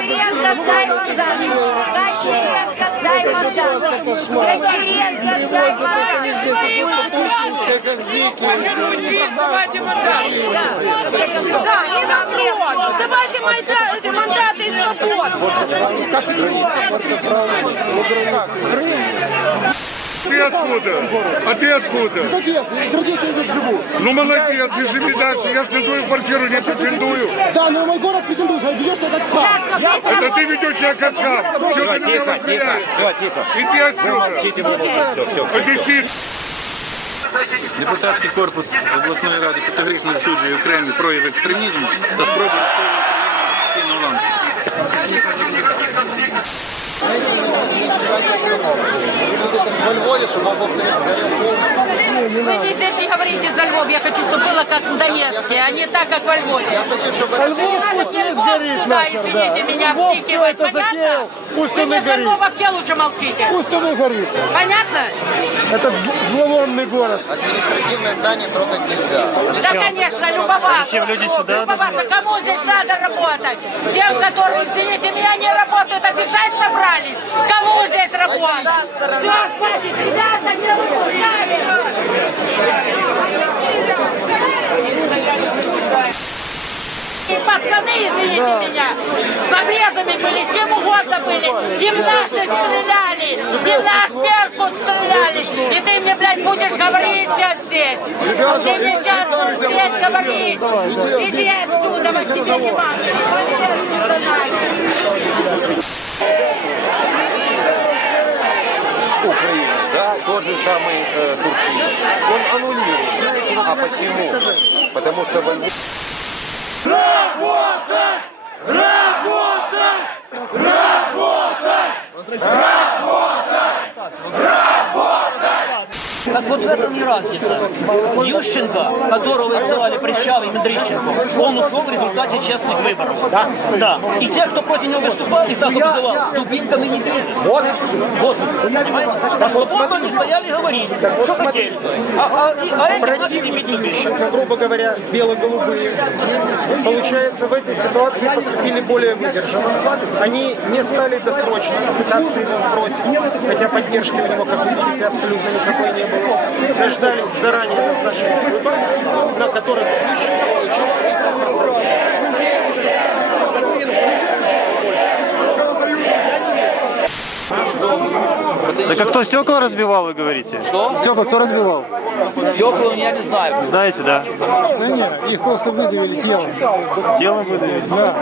Кириенко, сдай мандат. Дай Кириенко, сдай мандат. Дай Кириенко, сдай мандат. Да, не вопрос. Давайте эти мандаты и свободу. Ты откуда? А ты откуда? Молодец, с родителями здесь живу. Ну молодец, и живи дальше. Я в свою квартиру не претендую. Да, но мой город претендует, а ведешь себя как хам. Это ты ведешь себя как кап. Чего ты меня возмущаешь? Все, тихо. Иди отсюда. Все, все, все. Одессит. Депутатський корпус обласної ради категорично засуджує окремі прояви екстремізму та спроби розтовувати Україну лампу. во Львове, чтобы облсовет сгорел полностью. Вы мне здесь не говорите за Львов. Я хочу, чтобы было как в Донецке, а не так, как во Львове. Я хочу, чтобы Не надо мне Львов сюда, извините меня, втыкивать, понятно? Пусть Вы он и мне за горит. Львов вообще лучше молчите. Пусть он и горит. Понятно? Это зловонный город. Административное здание трогать нельзя. Да, конечно, любоваться. зачем люди сюда Любоваться. Кому здесь надо работать? Тем, которые, извините меня, не работают, обижать собрались. Кому здесь работать? Все, хватит, ребята, не выпускали. И пацаны, извините меня, с обрезами были, с чем угодно были. И в наших стреляли, и в наш Беркут стреляли. И ты мне, блядь, будешь говорить сейчас здесь. Ты мне сейчас будешь здесь говорить. Иди отсюда, вот тебе не надо. Да, тот же самый э, Турчинов. Он аннулирует. А почему? Потому что во Львове Так вот в этом и разница. Ющенко, которого называли Прищавый, Медрищенко, он ушел в результате честных выборов. Да? Да. И те, кто против него выступал и так обзывал, дубинками не бежит. Вот. Вот. Понимаете? А свободно они стояли и говорили, что хотели. А, а, и- а эти начали грубо говоря, бело-голубые. Получается, в этой ситуации поступили более выдержанно. Они не стали досрочно пытаться его сбросить, хотя поддержки у него, как вы видите, абсолютно никакой не было. Дождались заранее назначенных выборов, на которых Ющенко получил свои Так а кто стекла разбивал, вы говорите? Что? Стекла кто разбивал? Стекла я не знаю. Знаете, да? Да нет, их просто выдавили телом. Телом выдавили. Да.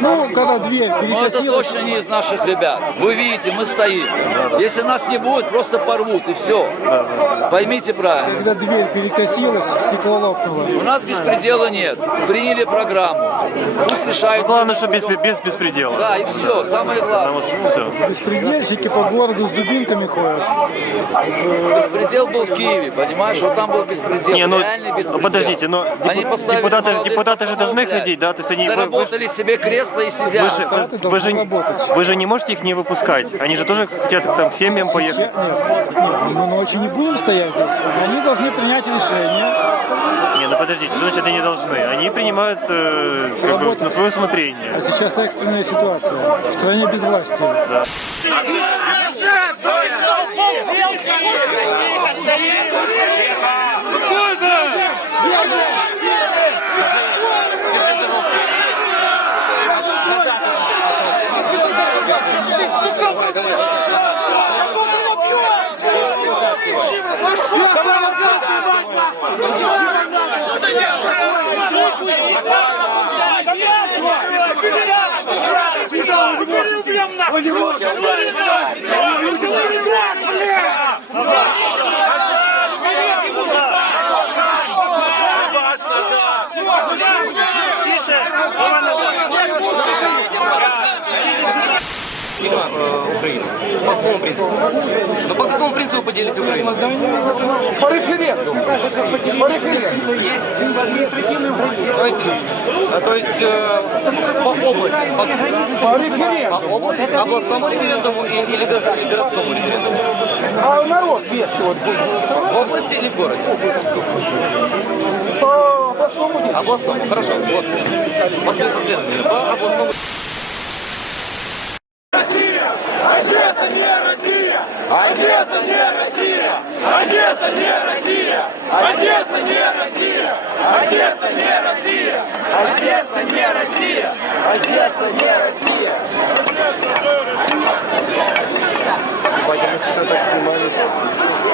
Ну, когда дверь Но это перекосилась, точно не из наших ребят. Вы видите, мы стоим. Если нас не будет, просто порвут и все. Поймите правильно. когда дверь перекосилась, стекло лопнуло. У нас беспредела нет. Приняли программу. Пусть решают. Главное, что без, без беспредела. Да, и все. Самое главное. Потому что все. Беспредельщики по городу с дубинками ходят. Беспредел был в Киеве, понимаешь? Вот там был беспредел. Не, ну, Реальный беспредел. ну, подождите, но Они депутаты- молодых депутаты же должны блядь. ходить, да? То есть они- вы- вы- Заработали себе кресло и Вы сидят. же, вы, Депутаты вы же, работать. вы же не можете их не выпускать. Они же тоже хотят там к семьям поехать. Нет, нет, мы ночью не будем стоять здесь. Они должны принять решение. Не, ну подождите, что значит они не должны? Они принимают э, как бы, на свое усмотрение. А сейчас экстренная ситуация. В стране без власти. Вы не можете! По какому принципу? Ну по какому принципу поделите Украину? По референдуму. По референдуму. То есть, э, то есть э, по области, по, По референдуму. по областному референдуму или даже городскому референдуму? А народ весь вот будет голосовать В области или в городе? Областному. Областному, хорошо. Вот. После последовательно. По областному. Одесса не Россия! Одесса не Россия! Одесса не Россия! Одесса не Россия! Одесса не Россия! Одесса не Россия! Одесса не Россия! Одесса Украина! Одесса Украина!